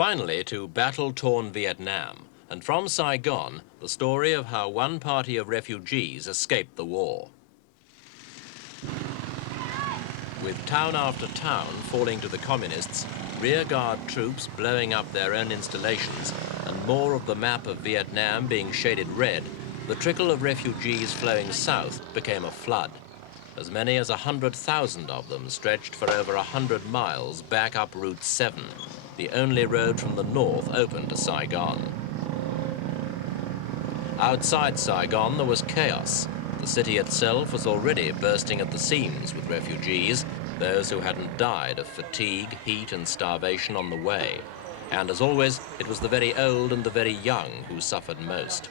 Finally to battle-torn Vietnam, and from Saigon, the story of how one party of refugees escaped the war. With town after town falling to the communists, rearguard troops blowing up their own installations, and more of the map of Vietnam being shaded red, the trickle of refugees flowing south became a flood. As many as 100,000 of them stretched for over 100 miles back up Route 7, the only road from the north open to Saigon. Outside Saigon, there was chaos. The city itself was already bursting at the seams with refugees, those who hadn't died of fatigue, heat and starvation on the way. And as always, it was the very old and the very young who suffered most.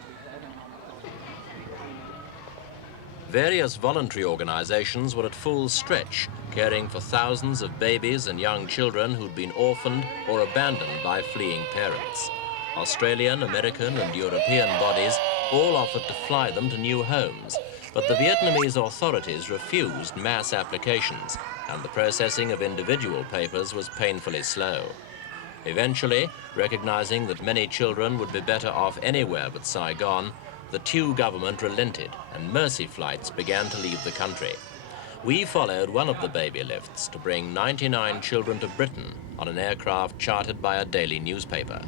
Various voluntary organizations were at full stretch, caring for thousands of babies and young children who'd been orphaned or abandoned by fleeing parents. Australian, American and European bodies all offered to fly them to new homes, but the Vietnamese authorities refused mass applications, and the processing of individual papers was painfully slow. Eventually, recognizing that many children would be better off anywhere but Saigon, the Thieu government relented and mercy flights began to leave the country. We followed one of the baby lifts to bring 99 children to Britain on an aircraft chartered by a daily newspaper.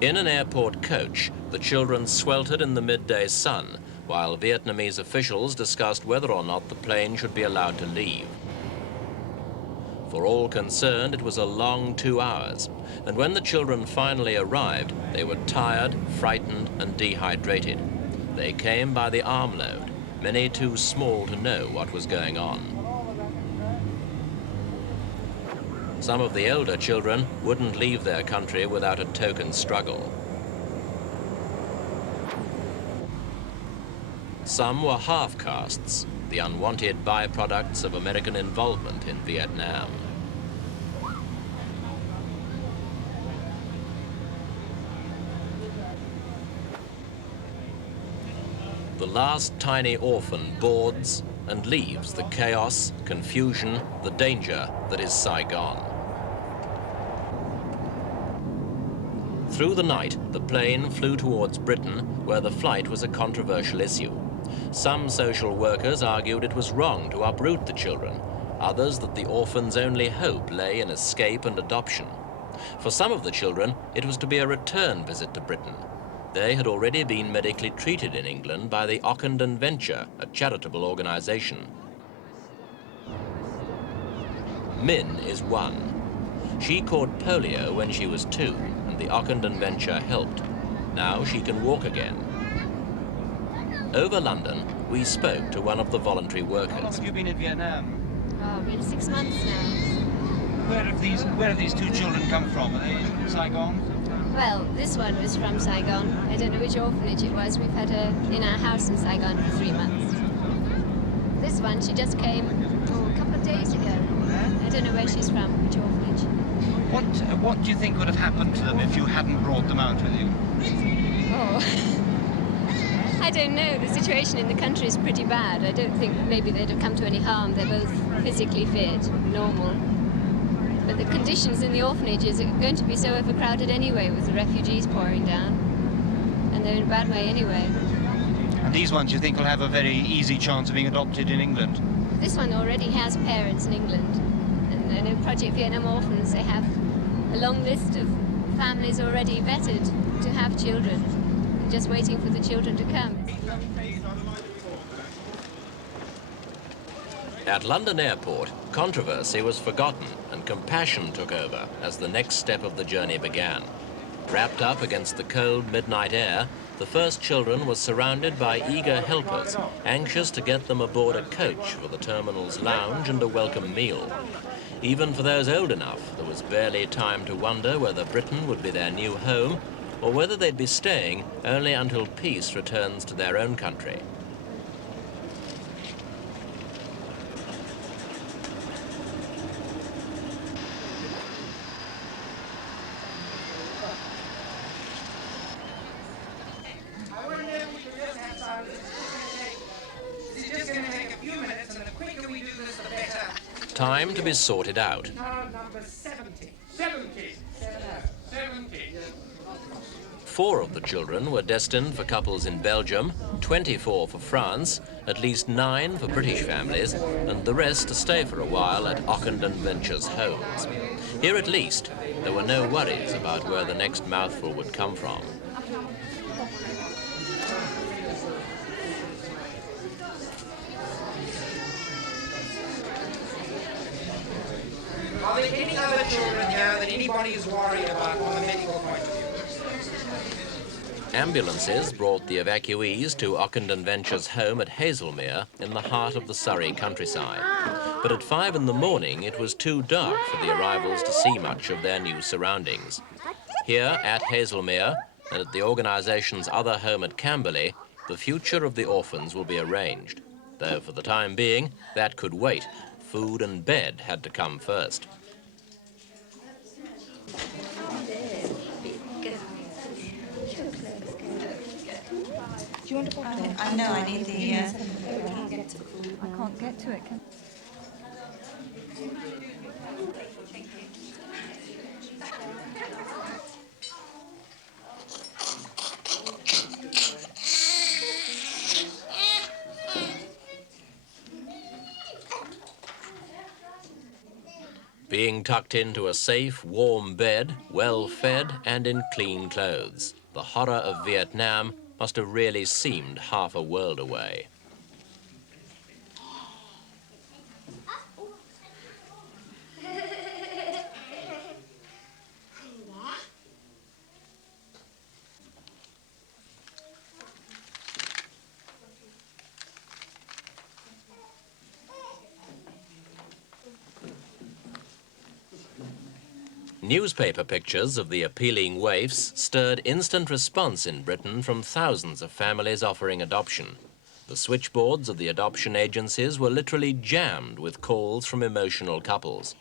In an airport coach, the children sweltered in the midday sun, while Vietnamese officials discussed whether or not the plane should be allowed to leave. For all concerned, it was a long 2 hours, and when the children finally arrived, they were tired, frightened, and dehydrated. They came by the armload, many too small to know what was going on. Some of the older children wouldn't leave their country without a token struggle. Some were half-castes, the unwanted byproducts of American involvement in Vietnam. The last tiny orphan boards and leaves the chaos, confusion, the danger that is Saigon. Through the night, the plane flew towards Britain, where the flight was a controversial issue. Some social workers argued it was wrong to uproot the children, others that the orphans' only hope lay in escape and adoption. For some of the children, it was to be a return visit to Britain. They had already been medically treated in England by the Ockenden Venture, a charitable organization. Min is one. She caught polio when she was 2, and the Ockenden Venture helped. Now she can walk again. Over London, we spoke to one of the voluntary workers. How long have you been in Vietnam? Oh, been 6 months now. Where have these 2 children come from? Are they in Saigon? Well, this one was from Saigon. I don't know which orphanage it was. We've had her in our house in Saigon for 3 months. This one, she just came a couple of days ago. I don't know where she's from, which orphanage. What do you think would have happened to them if you hadn't brought them out with you? Oh. I don't know. The situation in the country is pretty bad. I don't think maybe they'd have come to any harm. They're both physically fit, normal. But the conditions in the orphanages are going to be so overcrowded anyway, with the refugees pouring down. And they're in a bad way anyway. And these ones you think will have a very easy chance of being adopted in England? This one already has parents in England. And I know Project Vietnam Orphans, they have a long list of families already vetted to have children. Just waiting for the children to come. At London Airport, controversy was forgotten and compassion took over as the next step of the journey began. Wrapped up against the cold midnight air, the first children were surrounded by eager helpers, anxious to get them aboard a coach for the terminal's lounge and a welcome meal. Even for those old enough, there was barely time to wonder whether Britain would be their new home or whether they'd be staying only until peace returns to their own country. This is just going to take a few minutes, and the quicker we do this, the better. Time to be sorted out. Number 70. 70. 70. 4 of the children were destined for couples in Belgium, 24 for France, at least 9 for British families, and the rest to stay for a while at Ockenden Ventures homes. Here at least, there were no worries about where the next mouthful would come from. Are there any other children here that anybody is worried about from a medical point of view? Ambulances brought the evacuees to Ockenden Ventures home at Hazelmere in the heart of the Surrey countryside. But at 5 in the morning, it was too dark for the arrivals to see much of their new surroundings. Here at Hazelmere and at the organisation's other home at Camberley, the future of the orphans will be arranged. Though for the time being, that could wait. Food and bed had to come first. Do you want a bottle? I know, I need the... I can't get to it. Being tucked into a safe, warm bed, well fed and in clean clothes. The horror of Vietnam must have really seemed half a world away. Newspaper pictures of the appealing waifs stirred instant response in Britain from thousands of families offering adoption. The switchboards of the adoption agencies were literally jammed with calls from emotional couples.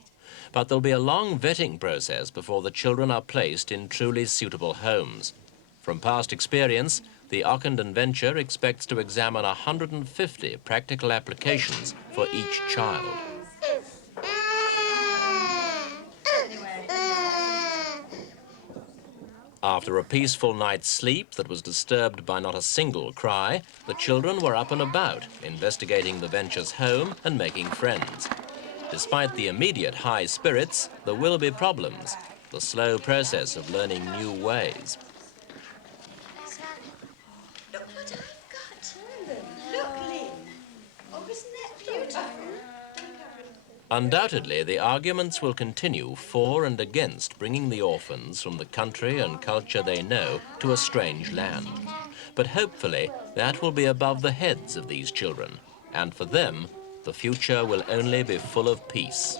But there'll be a long vetting process before the children are placed in truly suitable homes. From past experience, the Ockenden Venture expects to examine 150 practical applications for each child. After a peaceful night's sleep that was disturbed by not a single cry, the children were up and about, investigating the venture's home and making friends. Despite the immediate high spirits, there will be problems, the slow process of learning new ways. Look what I've got. Look, Lynn. Oh, isn't that beautiful? Undoubtedly, the arguments will continue for and against bringing the orphans from the country and culture they know to a strange land. But hopefully, that will be above the heads of these children, and for them, the future will only be full of peace.